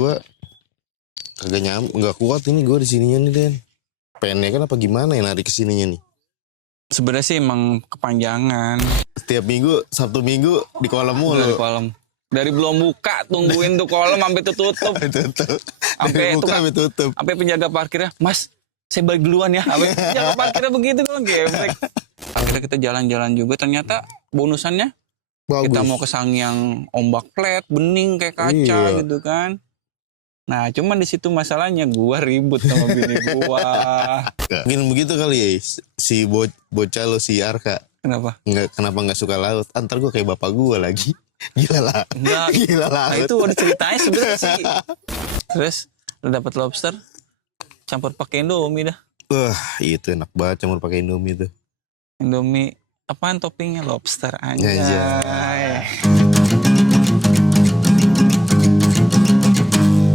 Gue kagak nggak kuat ini gue di sininya nih Den. Pengennya kan apa gimana ya narik ke sininya nih. Sebenarnya sih emang kepanjangan. Setiap minggu, Sabtu Minggu di kolam mulu. Dari kolam. Dari belum buka tungguin tuh kolam sampai tutup. Tutup. Sampai buka sampai tutup. Sampai penjaga parkirnya, "Mas, saya balik duluan ya." Sampai penjaga parkirnya begitu kan geblek. Akhirnya kita jalan-jalan juga, ternyata bonusannya Bagus. kita mau ke Sangiang ombak flat, bening kayak kaca gitu kan. Nah, cuman di situ masalahnya gua ribut sama bini gua. Mungkin begitu kali ya si bocah lo si Arka. Kenapa? Kenapa nggak suka laut? Antar gue kayak bapak gue lagi. Gila lah. Enggak. Gila laut. Nah, itu ada ceritanya sebenarnya sih. Terus lu dapat lobster campur pakai Indomie dah. Wah, itu enak banget campur pakai Indomie tuh. Indomie apaan toppingnya lobster anjay.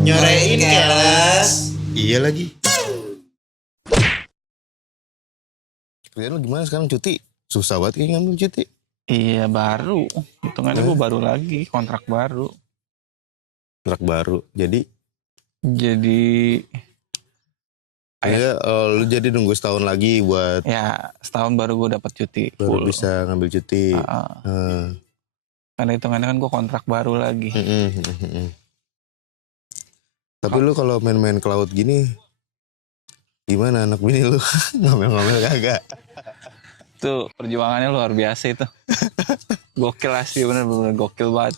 Nyorein keles. Iya lagi. Kerjaan lo gimana sekarang cuti? Susah banget kayak ngambil cuti. Iya baru. Hitungannya gue baru lagi kontrak baru. Kontrak baru. Jadi ya, lu jadi nunggu setahun lagi buat ya setahun baru gue dapat cuti. Baru bisa ngambil cuti. Karena hitungannya kan gue kontrak baru lagi. Tapi lu kalau main-main ke laut gini, gimana anak bini lu? Ngomel-ngomel kagak? Tuh perjuangannya luar biasa itu. Gokil asli, bener-bener gokil banget.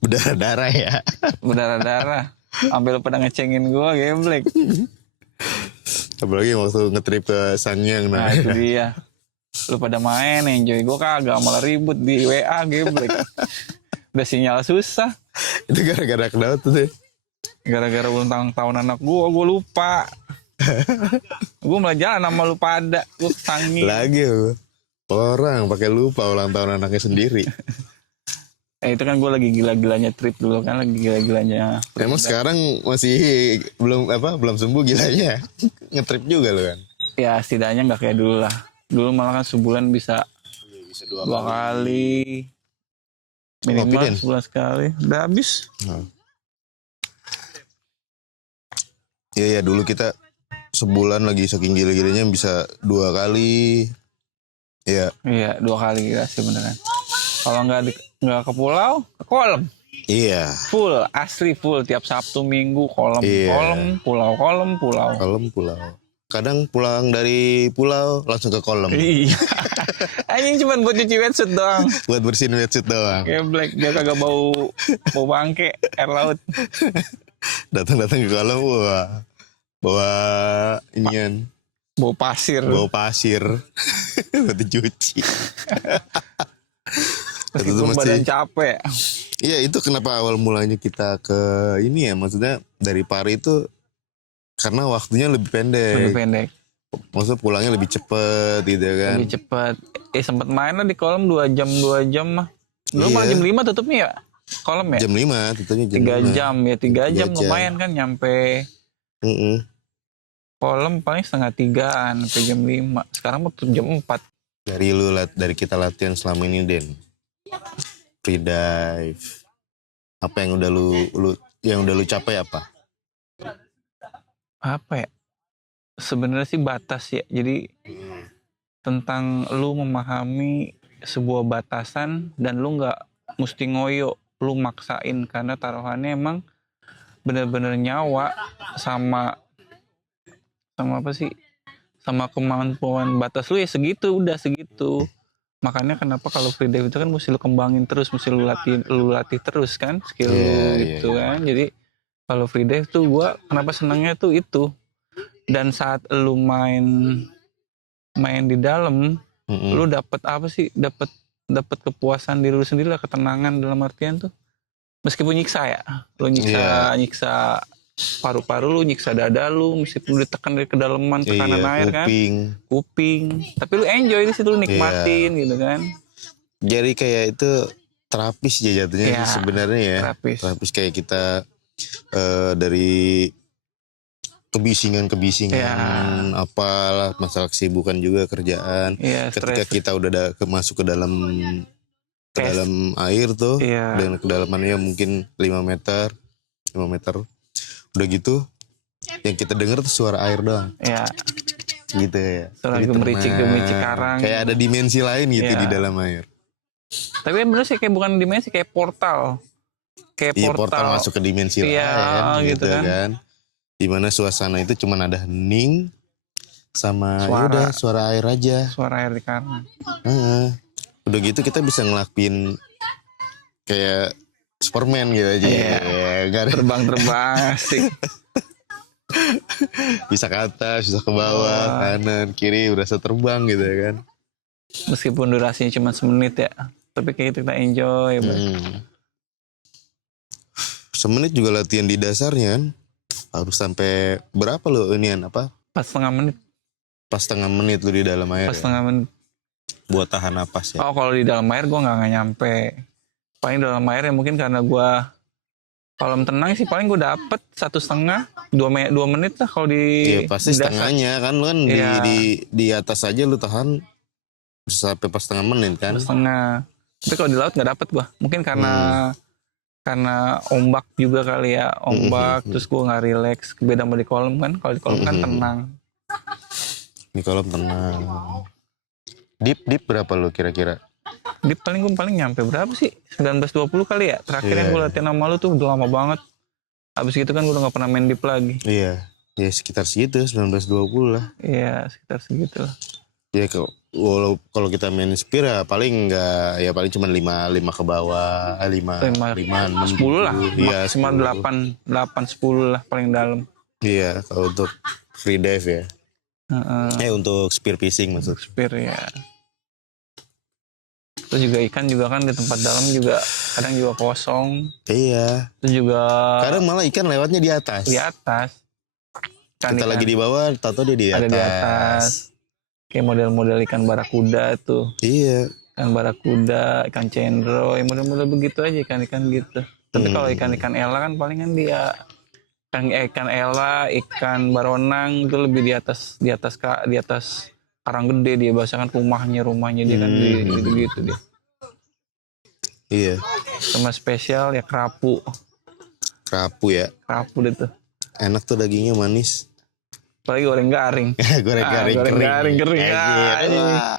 Berdarah-darah ya? Berdarah-darah. Sampai lu pada ngecengin gue, geblek. Apalagi waktu ngetrip ke Sangiang. Nah itu dia. Lu pada main, enjoy. Gue kagak, malah ribut di WA, geblek. Udah sinyal susah. Itu gara-gara ke laut tuh deh. Gara-gara ulang tahun anak gue lupa. Gue malah jalan sama lu pada. Gue kesangi. Lagi orang pakai lupa ulang tahun anaknya sendiri. Itu kan gue lagi gila-gilanya trip dulu kan. Lagi gila-gilanya. Emang sekarang masih belum sembuh gilanya. Ngetrip juga lu kan? Ya setidaknya gak kayak dulu lah. Dulu malah kan sebulan bisa 2 kali. Minimal sebulan sekali. Udah habis. Iya dulu kita sebulan lagi saking gila-gilanya bisa 2 kali. Iya. Iya 2 kali gila sih beneran. Kalau nggak ke pulau, ke kolam. Iya. Full, asli full tiap Sabtu Minggu kolam, pulau. Kadang pulang dari pulau langsung ke kolam. Iya. Anjing cuma buat cuci wetsuit doang. Buat bersihin wetsuit doang. Kayak black, dia kagak bau bangke air laut. Datang ke kolam, wah, bawa inian. Bau pasir. Buat dicuci. Itu badan capek. Iya itu kenapa awal mulanya kita ke ini ya. Maksudnya dari Pari itu karena waktunya lebih pendek. Maksudnya pulangnya lebih cepet gitu kan. Lebih cepet. Sempat main lah di kolam 2 jam mah. Dulu malah jam 5 tutupnya ya? Kolam ya? Jam 5 tutupnya jam 3 jam ya, 3 jam lumayan kan nyampe. Kolam paling 2:30-an sampai jam 5. Sekarang mau tutup jam 4. Dari kita latihan selama ini Den. Free dive. Apa yang udah lu capai apa? Apa ya? Sebenarnya sih batas ya. Jadi tentang lu memahami sebuah batasan dan lu nggak mesti ngoyo, lu maksain karena taruhannya emang bener-bener nyawa sama apa sih? Sama kemampuan batas lu ya segitu, udah segitu. Makanya kenapa kalau free dive itu kan mesti lu kembangin terus, mesti lu latih terus kan skill gitu kan. Jadi kalau free dive tuh gua kenapa senangnya tuh itu. Dan saat lu main di dalam, lu dapet apa sih? Dapet kepuasan diri lu sendiri lah, ketenangan dalam artian tuh. Meskipun nyiksa ya, lu nyiksa paru-paru lu, nyiksa dada lu, meskipun ditekan dari kedalaman tekanan air kan, kuping. Tapi lu enjoy di situ, lu nikmatin gitu kan. Jadi kayak itu terapis aja jatuhnya sebenarnya ya. Terapis kayak kita dari kebisingan apalah, masalah kesibukan juga kerjaan. Ketika kita udah masuk ke dalam air tuh, dan kedalamannya mungkin 5 meter, 5 meter. Udah gitu yang kita denger tuh suara air doang. Ya. Gitu ya. Suara Jadi gemericik karang. kayak ada dimensi lain gitu Iya. di dalam air. Tapi bener sih kayak bukan dimensi, kayak portal. Kayak Iya, portal masuk ke dimensi lain gitu kan. Dimana suasana itu cuman ada hening sama udah suara air aja. Suara air di karang. Udah gitu kita bisa ngelakuin kayak Superman gitu aja. Iya. Terbang-terbang asik. Bisa ke atas, bisa ke bawah, kanan, kiri, berasa terbang gitu ya kan. Meskipun durasinya cuma semenit ya, tapi kayak kita enjoy. Semenit juga latihan di dasarnya kan. Harus sampai berapa lo inian apa? 4,5 menit. Pas setengah menit lu di dalam air. Pas setengah menit. Buat tahan napas ya. Oh, kalau di dalam air gue nggak nyampe. Paling dalam air ya mungkin karena gue kolam tenang sih paling gue dapet 1,5 2 menit lah kalau di. Iya pasti di setengahnya kan lu kan Iya. di atas aja lu tahan bisa sampai pas setengah menit kan. Setengah. Tapi kalau di laut nggak dapet gue. Mungkin karena ombak juga kali ya, ombak terus gue nggak relax. Beda sama di kolam kan. Kalau di kolam kan tenang. Di kolam tenang. Deep berapa lu kira-kira? Di paling nyampe berapa sih? 19-20 kali ya. Terakhir yang gue latihan sama lu tuh udah lama banget. Abis gitu kan gue udah gak pernah main deep lagi. Iya. Ya sekitar segitu 19-20 lah. Iya sekitar segitu lah. Ya kalau kita main spear ya paling enggak, ya paling cuma 5 ke bawah, 5 10 lah. Iya, Maksimal 8 10 lah paling dalam. Iya, kalau untuk free dive ya. Untuk spear fishing maksud. Spear ya. Terus juga ikan juga kan di tempat dalam juga kadang juga kosong. Iya. Terus juga kadang malah ikan lewatnya di atas. Di atas. Kita lagi di bawah, tato dia di atas. Ada di atas. Kayak model-model ikan barakuda tuh. Iya. Ikan barakuda, ikan cendro, model-model begitu aja ikan-ikan gitu. Tapi kalau ikan-ikan ela kan palingan dia ikan ela, ikan baronang itu lebih di atas karang gede dia, bahasa kan rumahnya dia kan gitu dia. Iya. Sama spesial ya kerapu ya. Kerapu deh tuh. Enak tuh dagingnya manis. Apalagi goreng garing. goreng garing kering.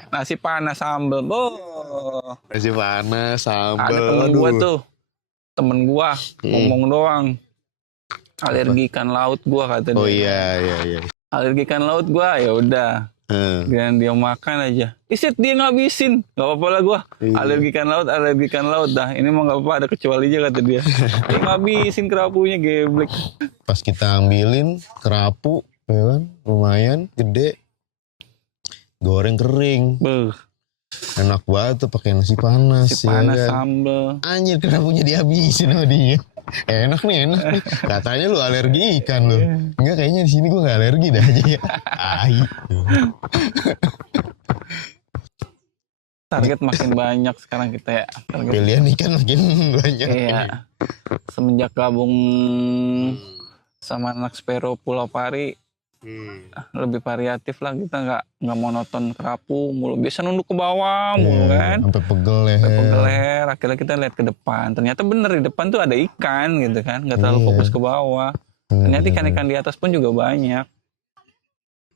Nasi panas sambel. Nasi panas sambel. Ada temen gua ngomong doang. Alergi ikan laut gua kata dia. Oh iya. Alergi ikan laut gua ya udah. Dan dia makan aja. Isit dia ngabisin. Gak apa-apa lah gua. Iya. Alergi ikan laut dah. Ini mah gak apa-apa, ada kecualinya kata dia. Dia ngabisin kerapunya geblek. Pas kita ambilin kerapu, ya kan, lumayan gede. Goreng kering. Enak banget tuh pakai nasi panas. Nasi panas ya kan? sambel. Anjir kerapunya dihabisin sama dia. Enak nih. Katanya lu alergi ikan lu. Enggak, kayaknya di sini gue nggak alergi dah aja ya. Target makin banyak sekarang kita ya. Pilihan ikan makin banyak. Iya. Semenjak gabung sama anak Spero Pulau Pari, lebih variatif lah, kita nggak monoton kerapu mulu. Biasa nunduk ke bawah mulu kan. Sampai pegel leher. Akhirnya kita lihat ke depan. Ternyata bener di depan tuh ada ikan gitu kan. Nggak terlalu fokus ke bawah. Ternyata ikan-ikan di atas pun juga banyak.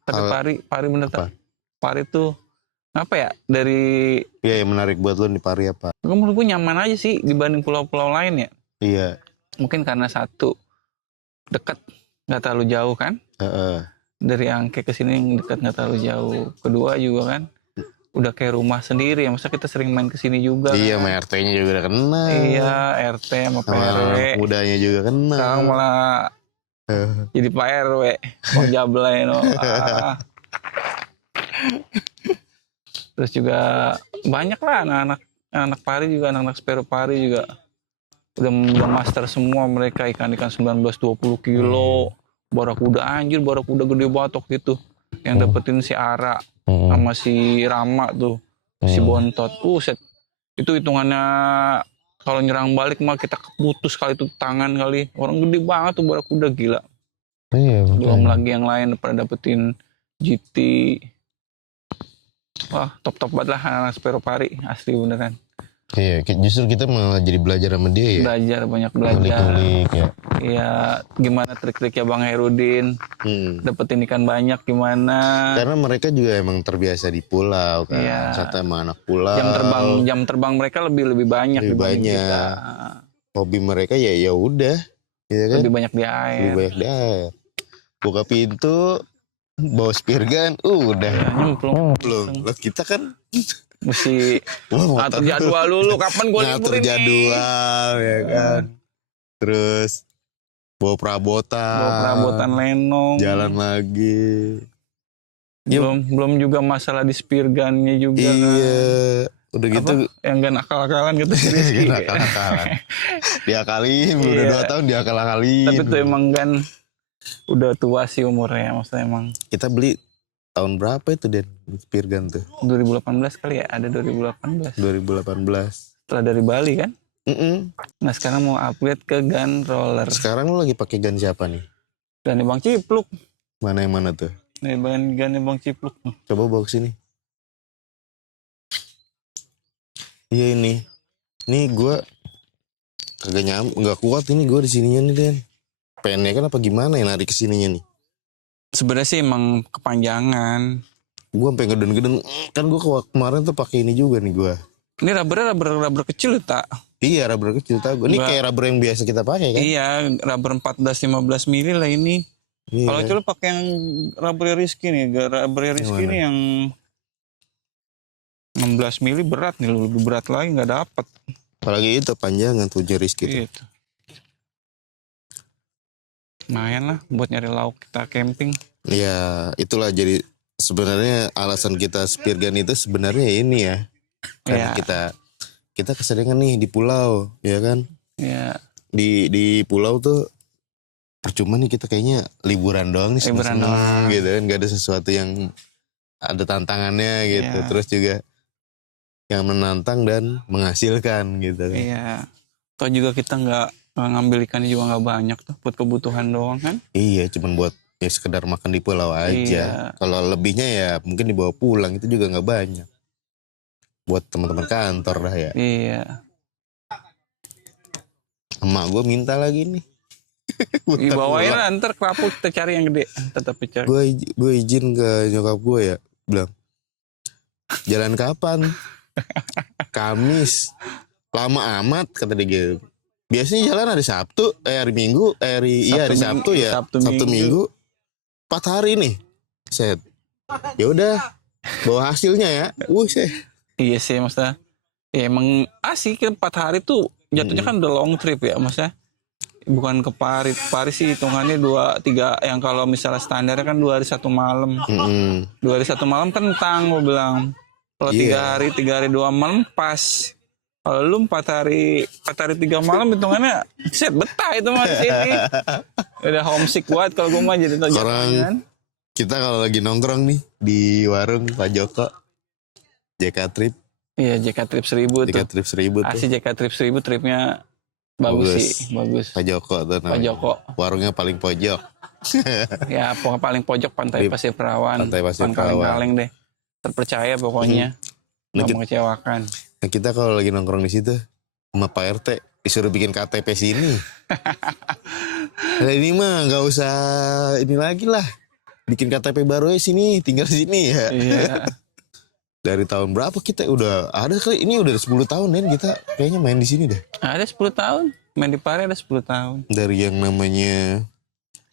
Tapi pari bener tak? Pari tuh apa ya dari. Iya yang menarik buat lo di pari apa? Menurut gue nyaman aja sih dibanding pulau-pulau lain ya. Iya. Mungkin karena satu dekat, nggak terlalu jauh kan. Dari Angke ke sini dekat, nggak terlalu jauh. Kedua juga kan udah kayak rumah sendiri ya, masa kita sering main ke sini juga. Iya, kan? sama RT-nya juga udah kenal. Iya, RT sama PRW. Mudanya juga kenal. Sekarang malah jadi Pak RW. Mau jablay no. Terus juga banyak lah anak pari juga, anak Spero Pari juga udah master semua mereka, ikan-ikan 19-20 kilo. Barakuda gede batok gitu. Yang dapetin si Ara sama si Rama tuh. Si Bontot. Set. Itu hitungannya kalau nyerang balik mah kita keputus kali itu tangan kali. Orang gede banget tuh barakuda, gila. Iya, belum lagi yang lain pada dapetin GT. Wah, top banget lah anak Spero Pari, asli beneran. Iya, justru kita malah jadi belajar sama dia ya. Banyak belajar. Ngulik-ngulik ya. Iya, gimana trik-triknya Bang Herudin. Dapetin ikan banyak gimana. Karena mereka juga emang terbiasa di pulau kan. Iya. Wisata sama anak pulau. Jam terbang mereka lebih banyak dibanding kita. Hobi mereka ya udah, ya kan? Lebih banyak di air. Buka pintu, bawa spear gun, udah. Ya, nyemplung. Belum. Lah kita kan mesti ngatur jadwal dulu kapan gue libur ini. Ngatur jadwal ya kan. Terus bawa perabotan lenong. Jalan lagi. Belum juga masalah di spear gun-nya juga. Iya. Udah gitu. Yang gak nakal-nakalan gitu. Gak nakal-nakalan. Diakalin. Udah 2 tahun diakal-akalin. Tapi tuh emang kan udah tua sih umurnya. Maksudnya emang. Kita beli tahun berapa itu Den? Spear gun tuh 2018 kali ya. Ada 2018. Setelah dari Bali kan. Nah sekarang mau upgrade ke gun roller. Sekarang lo lagi pakai gun siapa nih? Gun Bang Cipluk. Mana yang mana tuh? Nih gun Bang Cipluk. Coba bawa ke sini. Iya ini. Nih gue kagak nggak kuat ini gue di sininya nih Den. Pennya kan apa gimana ya narik ke sininya nih? Sebenarnya sih emang kepanjangan. Gue sampai ngeden-ngeden. Kan gue kemarin tuh pakai ini juga nih gue. Ini rubber kecil tak? Iya rubber kecil tak. Ini kayak rubber yang biasa kita pakai kan? Iya rubber 14-15 mili lah ini. Iya. Kalau coba pakai yang rubber Rizky nih. Rubber Rizky ini yang 16 mili berat nih. Lebih berat lagi nggak dapet. Apalagi itu panjangan tuh Rizky itu. Gitu. Lumayan lah buat nyari lauk kita camping. Ya itulah jadi sebenarnya alasan kita spear gun itu sebenarnya ini ya. Karena kita keseringan nih di pulau ya kan. Iya. Di pulau tuh percuma nih kita kayaknya liburan doang nih. Liburan doang. Gitu kan. Gak ada sesuatu yang ada tantangannya gitu. Iya. Terus juga yang menantang dan menghasilkan gitu kan. Iya. Toh juga kita nggak ngambil ikannya juga nggak banyak tuh buat kebutuhan doang kan. Iya cuman buat ya sekedar makan di pulau aja. Iya. Kalau lebihnya ya mungkin dibawa pulang itu juga nggak banyak. Buat teman-teman kantor dah ya. Iya. Emak gue minta lagi nih. Dibawain lah ntar kerapuk kita cari yang gede. Tetap cari. Gue izin ke nyokap gue ya. Bilang. Jalan kapan? Kamis. Lama amat kata dia gitu. Biasanya jalan hari Sabtu, hari Minggu, hari Sabtu ya. Sabtu Minggu. 4 hari nih. Set. Ya udah. Bawa hasilnya ya. Set. Iya sih maksudnya. Ya emang asik 4 hari tuh jatuhnya kan udah long trip ya maksudnya. Bukan ke Paris. Paris sih hitungannya 2-3 yang kalau misalnya standarnya kan 2 hari 1 malam. 2 hari 1 malam kentang gue bilang. Kalau 3 hari 2 malam pas. Kalau lu 4 hari 3 malam hitungannya set betah itu mah di sini. Udah homesick banget kalau gue mah jadi orang kita kalau lagi nongkrong nih di warung Pak Joko. JK Trip. Iya JK Trip 1000 tuh. JK Trip 1000 tuh. Asli JK Trip 1000 tripnya bagus sih. Bagus. Pak Joko tuh namanya. Pak Joko. Warungnya paling pojok. Ya pokoknya paling pojok Pantai Pasir Perawan. Pantai Pasir Perawan. Kaleng deh. Terpercaya pokoknya. Nggak mengecewakan. Nah kita kalau lagi nongkrong di situ sama Pak RT disuruh bikin KTP sini. Nah ini mah nggak usah ini lagi lah. Bikin KTP baru ya sini, tinggal sini ya. Iya. Dari tahun berapa kita udah ada kali ini udah 10 tahun kan kita kayaknya main di sini deh. Ada 10 tahun. Main di Pare ada 10 tahun. Dari yang namanya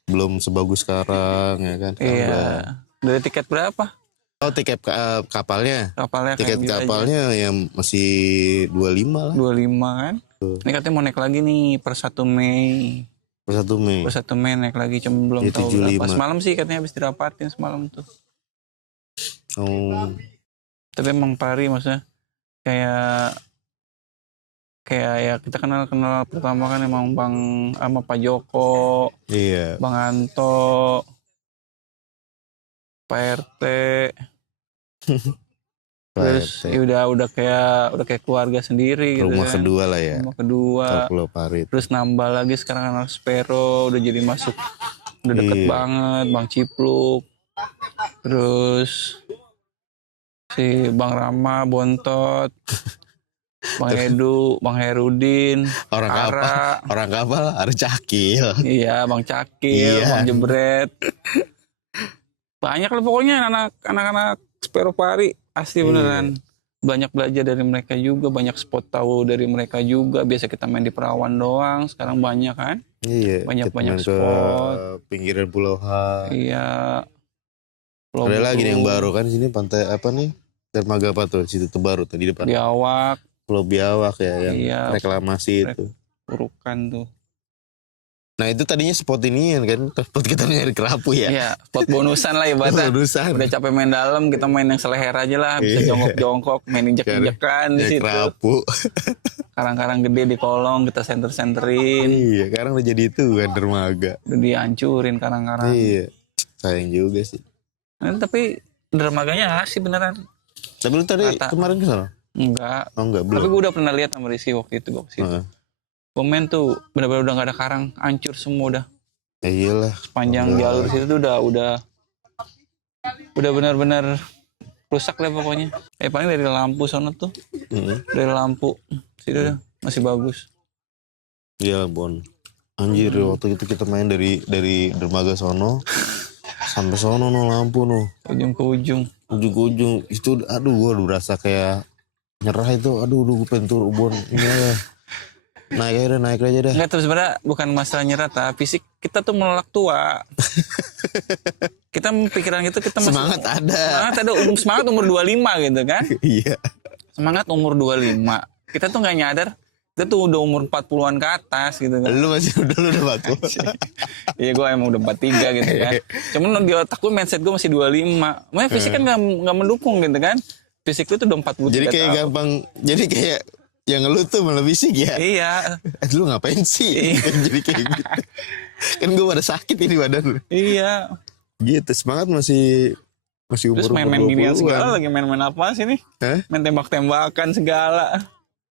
belum sebagus sekarang ya kan. Iya. Dari tiket berapa? Oh tiket kapalnya. Tiket kapalnya aja. yang masih 25 lah. 25 kan. Ini katanya mau naik lagi nih per 1 Mei. Per 1 Mei. Per 1 Mei naik lagi cuma belum tahu berapa. Semalam sih katanya habis dirapatin semalam tuh. Oh. Tapi emang Pari maksudnya kayak ya kita kenal pertama kan emang Bang sama Pak Joko. Iya. Bang Anto. Pak RT. Terus ya udah kayak keluarga sendiri gitu. Rumah kedua lah ya. Rumah kedua. Pulau Parit. Terus nambah lagi sekarang anak Spero udah jadi masuk. Udah deket banget Bang Cipluk. Terus si Bang Rama Bontot. Bang Edu, Bang Herudin, Orang kapal ada Cakil. iya, Bang Cakil, Iya. Bang Jebret. Banyak lah pokoknya anak-anak Spero Pari asli Iya. beneran. Banyak belajar dari mereka juga, banyak spot tahu dari mereka juga. Biasa kita main di Perawan doang, sekarang banyak kan? Iya. Banyak kita main spot. ke pinggiran Pulau H. Iya. Pulau Ada lagi nih yang Buru, baru kan sini pantai apa nih? Dermaga apa tuh? Situ tuh baru tuh di depan. Biawak, Pulau Biawak ya yang Iya. reklamasi itu. Urukan tuh. Nah itu tadinya spot ini kan, spot kita nyari kerapu ya. Iya, spot bonusan lah ibaratnya. Bonusan. Udah capek main dalam, kita main yang seleher aja lah. Bisa Iya. jongkok-jongkok, main injek-injekan di Ya, situ. kerapu. Karang-karang gede di kolong, kita senter-senterin. Iya, sekarang udah jadi itu kan dermaga. Udah dihancurin karang-karang. Iya. Sayang juga sih. Nah, tapi dermaganya asik beneran. Tapi lu tadi Rata. kemarin ke sana? Enggak. Oh enggak, Tapi belum. gue udah pernah lihat sama Rizky waktu itu gue ke situ. Heeh. Komen tuh bener-bener udah gak ada karang, hancur semua udah. Ya iyalah. Sepanjang jalur situ tuh udah benar-benar rusak lah pokoknya. Paling dari lampu sono tuh, Heeh. dari lampu situ udah masih bagus. Iya, Bon. Anjir, waktu itu kita main dari dermaga sono sampai sono no lampu no. Ujung ke ujung. Ujung-ujung itu aduh gua udah berasa kayak nyerah itu. Aduh gue pengen turun Bon. Ini aja. Naik aja dah. Enggak, terus sebenarnya bukan masalah nyerah, fisik kita tuh menolak tua. Kita pikiran gitu kita masih Semangat ada. semangat umur 25 gitu kan. Iya. Semangat umur 25. Kita tuh nggak nyadar kita tuh udah umur 40-an ke atas gitu kan. Lu udah batu. Iya, gue emang udah 43 gitu kan. Cuman di otak gue mindset gue masih 25. Makanya fisik kan nggak mendukung gitu kan. Fisik lu tuh udah 43 Jadi kayak tahun. gampang. Jadi kayak yang lu tuh malah fisik ya. Iya. Lu ngapain sih? Jadi kayak gitu. Kan gue pada sakit ini badan lu. Iya. Gitu, semangat masih umur Terus main-main ginian 20-an. segala, lagi main-main apa sih nih? Hah? Main tembak-tembakan segala.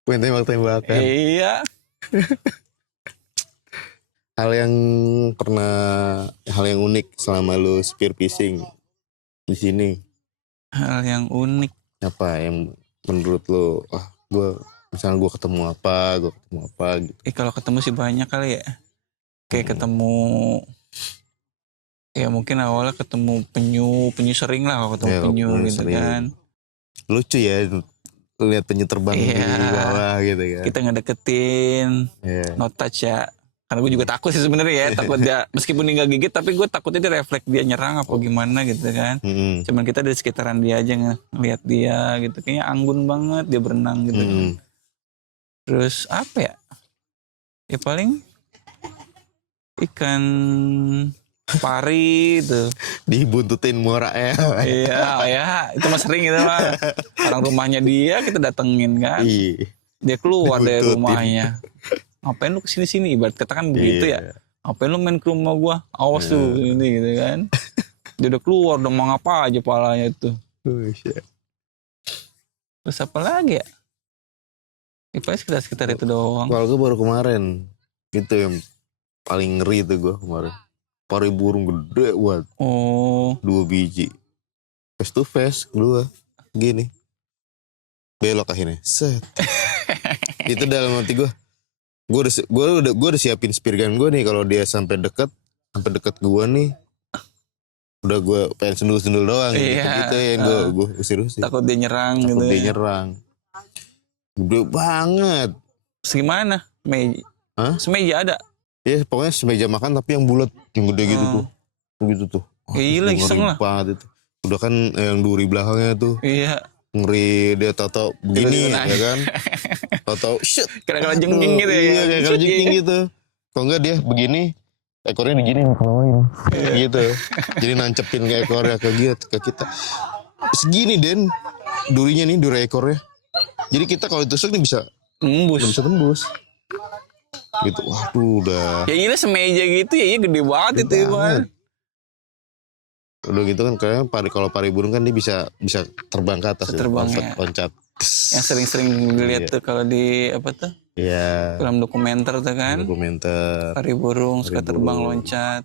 Main tembak-tembakan. Iya. Hal yang unik selama lu spear fishing di sini Hal yang unik. apa yang menurut lu? Misalnya gue ketemu apa gitu. Kalau ketemu sih banyak kali ya. Kayak ketemu, ya mungkin awalnya ketemu penyu sering lah kalau ketemu Ya, penyu penyu gitu sering. kan. Lucu ya lihat penyu terbang Iya. di bawah gitu kan. Kita ngedeketin, Iya. no touch ya. Karena gue juga takut sih sebenarnya ya, takut dia meskipun dia nggak gigit, tapi gue takutnya dia refleks dia nyerang apa gimana gitu kan. Mm-mm. Cuman kita dari sekitaran dia aja ngeliat dia gitu, kayaknya anggun banget dia berenang gitu. Mm-mm. Terus apa ya? Ya paling ikan pari itu. Dibuntutin muara ya. Iya, ya itu mah sering gitu mah. Orang rumahnya dia kita datengin kan. Iya. Dia keluar dari Dibuntutin. rumahnya. Ngapain lu kesini-sini? Ibarat kata kan begitu ya. Iya. Ngapain lu main ke rumah gua? Awas tuh ini gitu kan. Dia udah keluar, udah mau ngapa aja palanya itu. Oh, shit. Terus apa lagi ya? Paling sekitar itu doang. Kalau gue baru kemarin itu yang paling ngeri itu gue kemarin. Pari burung gede buat Oh, 2 biji. Face to face gue gini. Belok akhirnya. Set. Itu dalam hati gue. Gue udah siapin spear gun gue nih kalau dia sampai dekat gue nih. Udah gue pengen sendul doang Iya. gitu yang gue usir-usir. takut dia nyerang Takut gitu. dia Ya. nyerang. Gede banget. Segimana? Hah? Semeja ada. Ya pokoknya semeja makan tapi yang bulat, yang gede gitu tuh. Begitu tuh. Wah, Gila, itu iseng ngeri lah. banget itu. Udah kan yang duri belakangnya tuh. Iya. Ngeri dia tato begini Tiba-tiba ya kan. Tato shit. Kira-kira jengking gitu ya. Iya kayak kalau jengking gitu. Kalau enggak dia begini, ekornya digini kebawain. Gitu. Jadi nancepin ke ekornya ke kita. Segini Den. Durinya nih, duri ekornya. Jadi kita kalau ditusuk nih bisa tembus. Gitu. Waduh udah. Ya gila semeja gitu ya, iya gede banget itu ya. Banget. Udah gitu kan kayaknya kalau pari burung kan dia bisa terbang ke atas. Terbang ya. ya. Loncat. Yang sering-sering dilihat Iya. tuh kalau di apa tuh? Iya. Film dokumenter tuh kan. Dokumenter. Pari burung suka Pari terbang burung. loncat.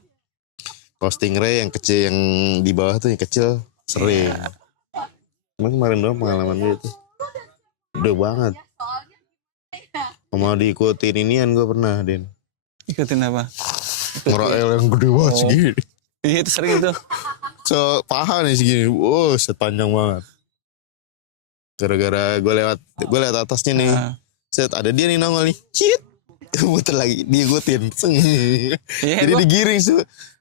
Kalau stingray yang kecil yang di bawah tuh yang kecil sering. Iya. Cuman kemarin doang pengalaman gue itu. Udah banget. Sama diikutin inian gue pernah, Den. Ikutin apa? Morael yang gede banget segini. Iya itu sering itu. So, paha nih segini. Wow, sepanjang banget. Gara-gara gue lewat atasnya nih. Set, ada dia nih nongol nih. Cit. Muter lagi, diikutin. Iya, Jadi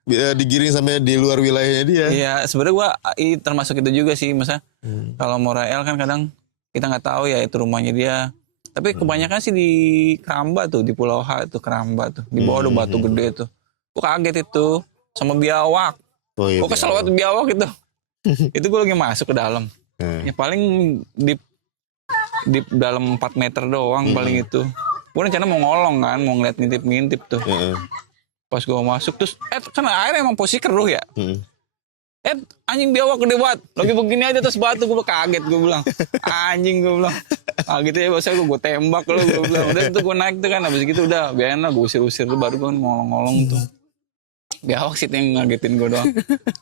digiring sampai di luar wilayahnya dia. Iya, sebenarnya gua termasuk itu juga sih, masa kalau Morael kan kadang kita nggak tahu ya itu rumahnya dia. Tapi kebanyakan sih di Keramba tuh, di Pulau H itu Keramba tuh. Di bawah ada batu gede tuh. Gua kaget itu sama biawak. Oh, iya, Gua kesel banget biawak itu. Itu gua lagi masuk ke dalam. Ya paling di dalam 4 meter doang paling itu. Gue rencana mau ngolong kan, mau ngeliat ngintip-ngintip tuh. Pas gue masuk terus, kan air emang posisi keruh ya. Anjing biawak gede banget. Lagi begini aja terus batu, gue kaget gue bilang. Anjing gue bilang. Gitu ya bahasa gue tembak lo gue bilang. Udah itu gue naik tuh kan, habis gitu udah biarin lah gue usir-usir tuh baru gue ngolong-ngolong tuh. Biawak sih yang ngagetin gue doang.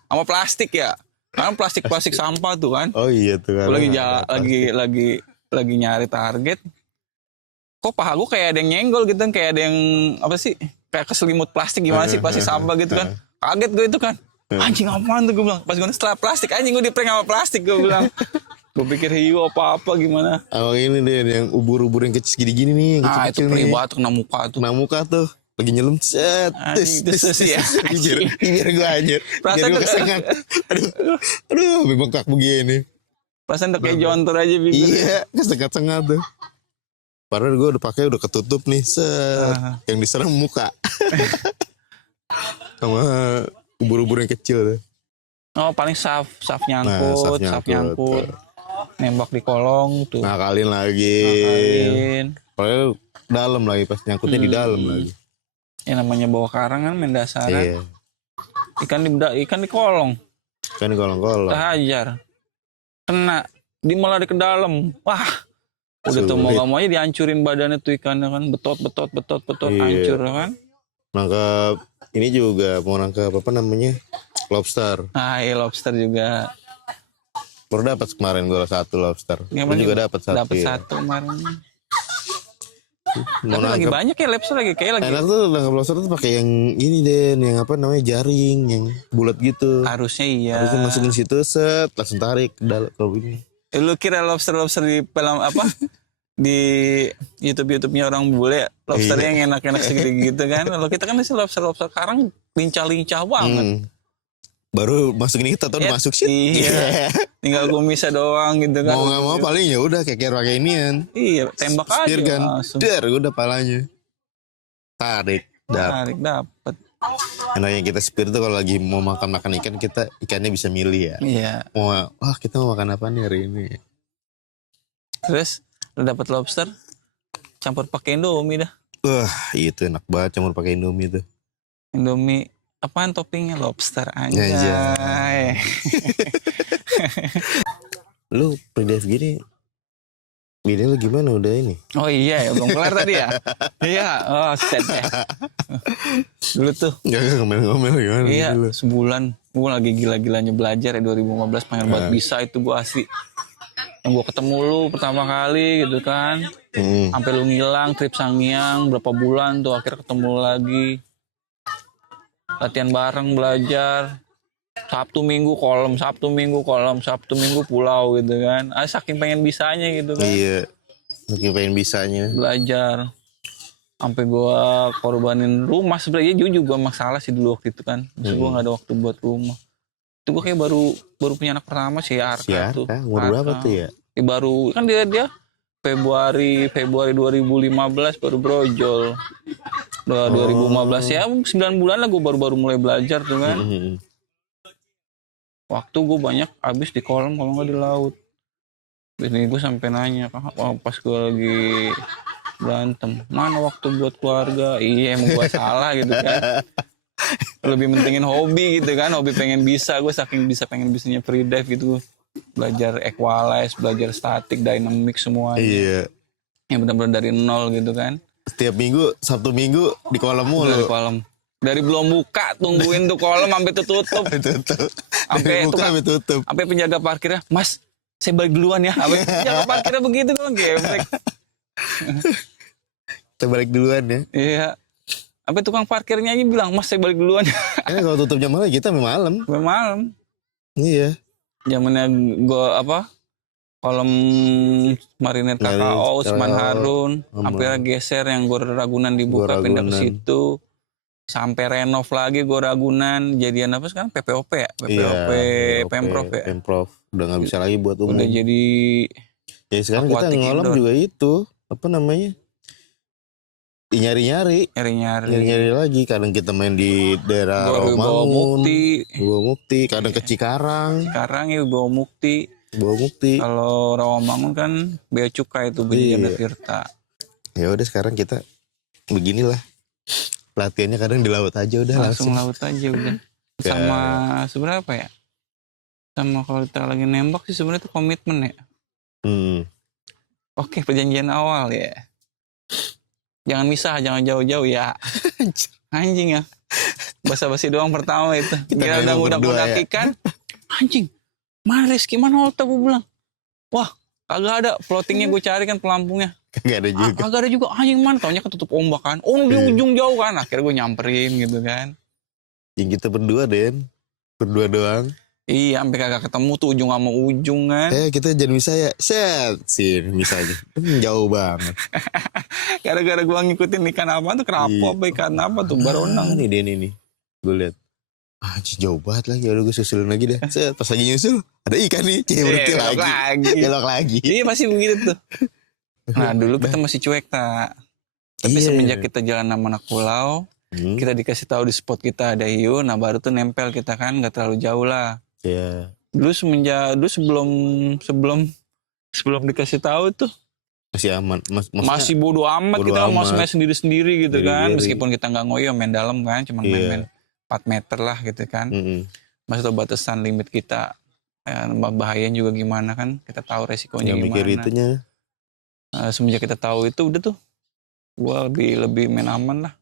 Sama plastik ya. Karena plastik sampah tuh kan. Oh iya tuh kan. Gue lagi nyari target. Kok paha gue kayak ada yang nyenggol gitu kan, kayak ada yang apa sih, kayak keselimut plastik gimana sih, plastik sampah gitu kan. Kaget gue itu kan, anjing apaan tuh gue bilang. Pas gue setelah plastik, anjing gue di-prank sama plastik gue bilang. Gue pikir hiu apa gimana. Oh ini deh yang ubur-ubur yang kecil gini nih, yang kecil-kecil itu nih. perih banget kena muka tuh. Kena muka tuh, lagi nyelam set. Itu sih ya. Biar gue anjir. Biar gue kesengat. Aduh, bengkak begini. Perasaan udah kayak jontor aja bibir. Iya, kesengat-sengat tuh. Padahal gue udah pakai udah ketutup nih, yang diserang muka. Sama ubur-ubur yang kecil tuh. Oh paling saf nyangkut. Nembak di kolong tuh. Ngakalin lagi. Padahal dalam lagi, pas nyangkutnya di dalam lagi. Ya namanya bawa karang kan main dasaran. Iya. Ikan di kolong. Kan di kolong-kolong. Hajar. Kena. Malah di ke dalam. Wah. Udah tuh mau gak mau aja dihancurin badannya tuh ikannya kan. Betot iya. Hancur kan. Nangkap ini juga, mau nangkap apa namanya, lobster. Iya lobster juga. Baru dapat kemarin gue 1 lobster. Gue juga dapat 1. Dapat 1 kemarin. Mau tapi lagi banyak ya lobster lagi kayak lagi. Enak tuh nangkap lobster tuh pakai yang ini deh, yang apa namanya, jaring yang bulat gitu. Harusnya iya. Harusnya masukin situ set, langsung tarik ke dalam kalau ini. Lu kira lobster di film apa? Di YouTube-nya orang bule ya, lobster yang enak-enak segede gitu kan. Kalau kita kan sih lobster karang lincah-lincah banget. Baru masukin kita tuh udah masuk shit. Iya. Tinggal kumisnya doang gitu kan. Mau nggak mau paling ya udah kayak pakai inian. Iya, tembak aja kan. langsung. Udah palanya. Tarik dapat. Enaknya kita spear tuh kalau lagi mau makan ikan, kita ikannya bisa milih ya. Iya. Kita mau makan apa nih hari ini. Terus lu dapat lobster campur pakai Indomie dah. Itu enak banget campur pakai Indomie tuh. Indomie apaan toppingnya lobster anjay. Lu pre-dive gini lu gimana udah ini? Oh iya ya belum kelar tadi ya. Iya. Oh set ya. Dulu tuh Gak ngomel-ngomel gimana? Iya dulu. Sebulan gue lagi gila-gilanya belajar ya 2015 pengen buat bisa itu gue asli. Yang gue ketemu lu pertama kali gitu kan. Sampai lu ngilang trip Sangiang berapa bulan tuh akhirnya ketemu lagi. Latihan bareng belajar. Sabtu Minggu kolom, Sabtu Minggu pulau gitu kan. Saking pengen bisanya gitu kan. Iya. Saking pengen bisanya. Belajar. Sampai gua korbanin rumah sebenarnya jujur gua masalah sih dulu waktu itu kan. Terus gua enggak ada waktu buat rumah. Itu gua kayak baru punya anak pertama si Arka tuh. Umur berapa tuh ya? Baru kan dia Februari 2015 baru brojol. 2015 ya 9 bulan lah gue baru mulai belajar tuh kan. Waktu gue banyak habis di kolam kalau nggak di laut. Ini gue sampai nanya pas gue lagi berantem, mana waktu buat keluarga? Iya emang gue salah gitu kan. Lebih mentingin hobi gitu kan, hobi pengen bisa. Gue saking pengen bisanya free dive gitu. Belajar equalize, belajar statik, dynamic semuanya. Iya. Yang benar-benar dari nol gitu kan. Setiap minggu, Sabtu Minggu di kolam mulu. Di kolam. Dari belum buka tungguin tuh kolam sampai tutup. Sampai penjaga parkirnya, "Mas, saya balik duluan ya." Penjaga parkirnya begitu kan gebrek. Kita balik duluan ya. Iya. Sampai tukang parkirnya aja bilang, Mas saya balik duluan. Kalau tutup jam malam kita malam. Sampai malam. Iya. Zamannya gua kolom marinir KKO, Usman Harun, hampir geser yang Gor Ragunan dibuka pindah ke situ. Sampai renov lagi Gor Ragunan, jadian apa sekarang PPOP ya? PPOP Pemprov ya. Pemprov udah nggak bisa lagi buat umum. Udah jadi. Ya sekarang kita ngolam juga itu apa namanya? Nyari-nyari lagi. Kadang kita main di daerah Romangun, Bawa Mukti, kadang ke Cikarang. Ya Bawa Mukti. Kalau Rawamangun kan Bea Cukai itu Bejana Tirta. Ya udah sekarang kita beginilah. Latihannya kadang di laut aja udah langsung laut aja udah. Sama seberapa ya? Sama kalau kita lagi nembak sih sebenarnya itu komitmen ya. Oke, perjanjian awal ya. Jangan misah, jangan jauh-jauh ya. Anjing ya. Basa-basi doang pertama itu. Kira udah ikan. Anjing. Mana Rizky, mana Holta gue bilang. Wah, kagak ada. Floatingnya gue cari kan pelampungnya. Kagak ada juga. Anjing mana, taunya ketutup ombak kan. Oh, di ujung jauh kan. Akhirnya gue nyamperin gitu kan. Yang kita berdua Den. Berdua doang. Iya, sampai kagak ketemu tuh ujung sama ujung kan. Kita jangan bisa ya. Set. Sini misalnya. Jauh banget. Gara-gara gue ngikutin ikan apa tuh. Kerapu apa ikan apa tuh. Baronang. Nih Den ini. Gue liat. Jauh banget lagi. Yaudah gue susulin lagi deh. Set. Pas lagi nyusul. Ada ikan nih. Berhenti lagi. Belok lagi. Iya pasti begitu tuh. Nah dulu kita masih cuek tak. Tapi semenjak kita jalan sama anak pulau. Kita dikasih tahu di spot kita ada hiu. Nah baru tuh nempel kita kan. Gak terlalu jauh lah. Iya. Dulu sebelum dikasih tahu tuh masih aman. Masih bodo amat kita mau main sendiri-sendiri gitu kan. Meskipun kita nggak ngoyo main dalam kan, cuma main 4 meter lah gitu kan. Masih tahu batasan limit kita. Bahayanya juga gimana kan, kita tahu resikonya gimana. Mikir itunya. Semenjak kita tahu itu udah tuh gua lebih main aman lah.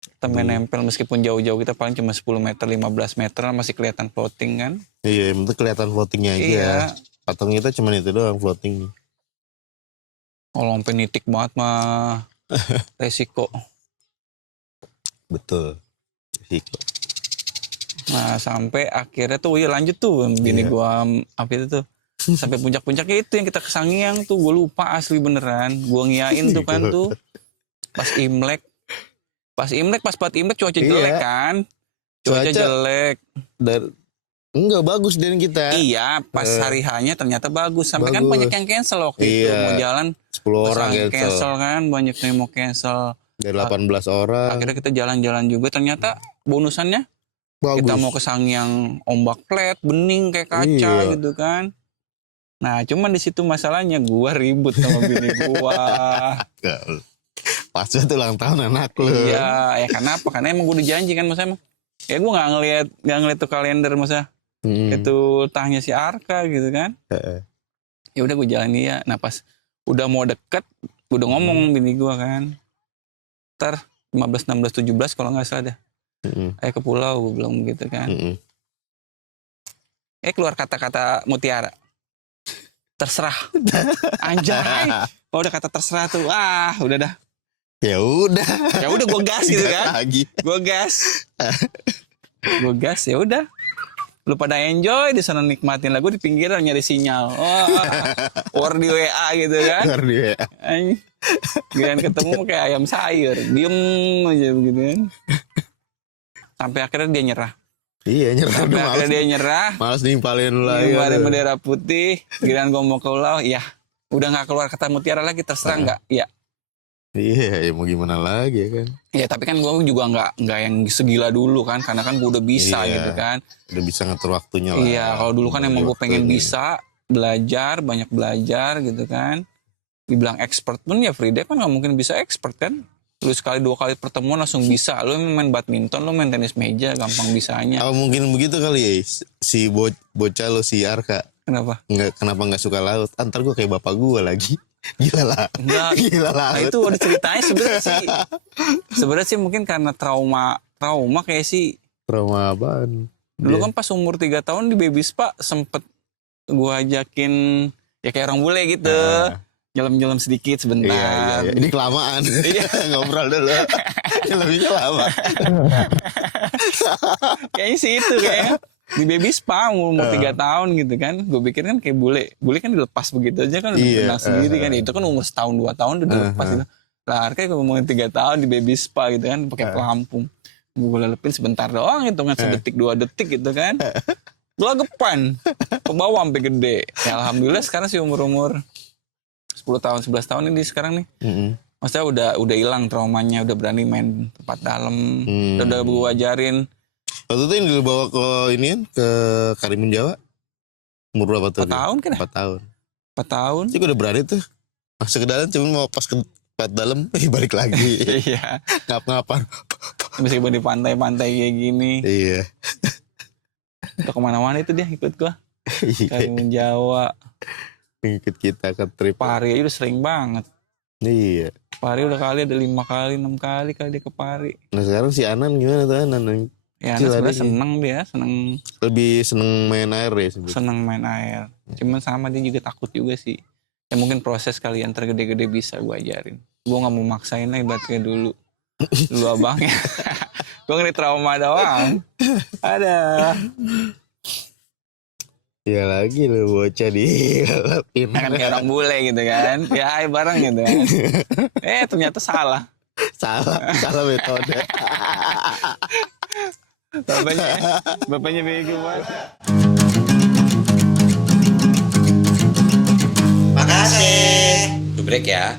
Kita main nempel meskipun jauh-jauh kita paling cuma 10 meter, 15 meter masih kelihatan floating kan. Iya, yang penting kelihatan floatingnya aja. Iya. Patung kita cuma itu doang floating. Kalau sampai nitik banget mah resiko. Betul. Resiko. Nah, sampai akhirnya tuh lanjut tuh bini gua apa itu tuh. Sampai puncak-puncaknya itu yang kita ke Sangiang tuh, gua lupa asli beneran. Gua ngiyain tuh kan tuh. Pas Imlek cuaca jelek kan. Cuaca jelek. Enggak bagus dan kita. Iya, pas hari hanya ternyata bagus. Sampai kan banyak yang cancel waktu itu. Mau jalan 10 orang cancel kan, banyak yang mau cancel. Dari 18 orang. Akhirnya kita jalan-jalan juga, ternyata bonusannya bagus. Kita mau ke Sangiang ombak flat, bening kayak kaca gitu kan. Nah, cuman di situ masalahnya gua ribut sama bini gua. Pas itu ulang tahun anak lu. Iya, ya kenapa? Karena emang gue udah janji kan masa emang. Ya gue gak ngeliat tuh kalender masa. Itu tanya si Arka gitu kan. Ya udah gue jalan dia. Nah pas udah mau deket, gue udah ngomong bini gue kan. Ntar 15, 16, 17 kalau gak salah dah. Ayo ke pulau, gue bilang begitu kan. Keluar kata-kata mutiara. Terserah. Anjay. Kalau udah kata terserah tuh, udah dah. Ya udah gue gas gitu kan. Gue gas ya udah. Lu pada enjoy di sana, nikmatin lagu di pinggiran nyari sinyal. Or di WA gitu kan. Or di WA. Giliran ketemu kayak ayam sayur, diem aja begitu kan. Sampai akhirnya dia nyerah. Iya nyerah. Sampai akhirnya dia nyerah. Males nimpalin lu lagi. Nimpalin bendera putih. Giliran gue mau ke pulau, ya udah nggak keluar kata mutiara lagi, terserah nggak? Ya. Iya, ya mau gimana lagi ya kan? Ya tapi kan gue juga nggak yang segila dulu kan, karena kan gue udah bisa gitu kan. Udah bisa ngatur waktunya lah. Iya, kalau dulu kan emang gue pengen bisa belajar, banyak belajar gitu kan. Dibilang expert pun ya Frida kan nggak mungkin bisa expert kan. Lu sekali 2 kali pertemuan langsung bisa. Lu main badminton, lu main tenis meja, gampang bisanya. Oh mungkin begitu kali ya, si bocah lo si Arka. Kenapa? Kenapa nggak suka laut? Antar gue kayak bapak gue lagi. Gila lah. Gila lah. Nah, itu ada ceritanya sebenarnya sih mungkin karena trauma kayak sih. Trauma apaan? Dulu kan pas umur 3 tahun di baby spa sempet gue ajakin ya kayak orang bule gitu. nyelam sedikit Iya, sebentar. iya. Ini kelamaan. Iya. Ngobrol dulu. Lebihnya lama. Kayaknya sih itu kayaknya di baby spa umur 3 tahun gitu kan. Gue pikir kan kayak bule kan dilepas begitu aja kan udah Iya, tenang sendiri kan. Itu kan umur setahun 2 tahun udah dilepas gitu. Lah kayak gue ngomongin 3 tahun di baby spa gitu kan pakai pelampung. Gue lelepin sebentar doang gitu kan, sedetik 2 detik gitu kan. Gelagepan ke bawah sampai gede. Ya alhamdulillah sekarang sih umur 10 tahun 11 tahun ini sekarang nih. Maksudnya udah hilang traumanya, udah berani main tempat dalam. Udah gue ajarin. Waktu itu yang dibawa ke ini kan ke Karimun Jawa. Umur berapa tuh? 4 tahun kan ya? 4 tahun. 4 tahun. Sih gue udah berani tuh. Masuk ke dalam cuma mau pas ke tempat dalam balik lagi. Iya. Ngap-ngapan. Meskipun di pantai-pantai kayak gini. Iya. Untuk kemana-mana itu dia ikut gua. Karimun Jawa. Ikut kita ke trip. Pari aja udah sering banget. Iya. Pari udah kali ada 5 kali 6 kali dia ke Pari. Nah sekarang si Anan gimana tuh Anan? Ya Kecil sebenarnya adanya. seneng dia, Lebih seneng main air ya sebenernya. seneng main air. Cuman sama dia juga takut juga sih. Ya mungkin proses kalian tergede-gede bisa gua ajarin. Gua nggak mau maksain lah ibaratnya dulu abangnya. Gua ngeri trauma doang. Ada. Ya lagi lu bocah di Kan kayak orang bule gitu kan. Ya ayo bareng gitu kan. Ternyata salah. salah metode. Bapaknya bego banget. Makasih. Break ya.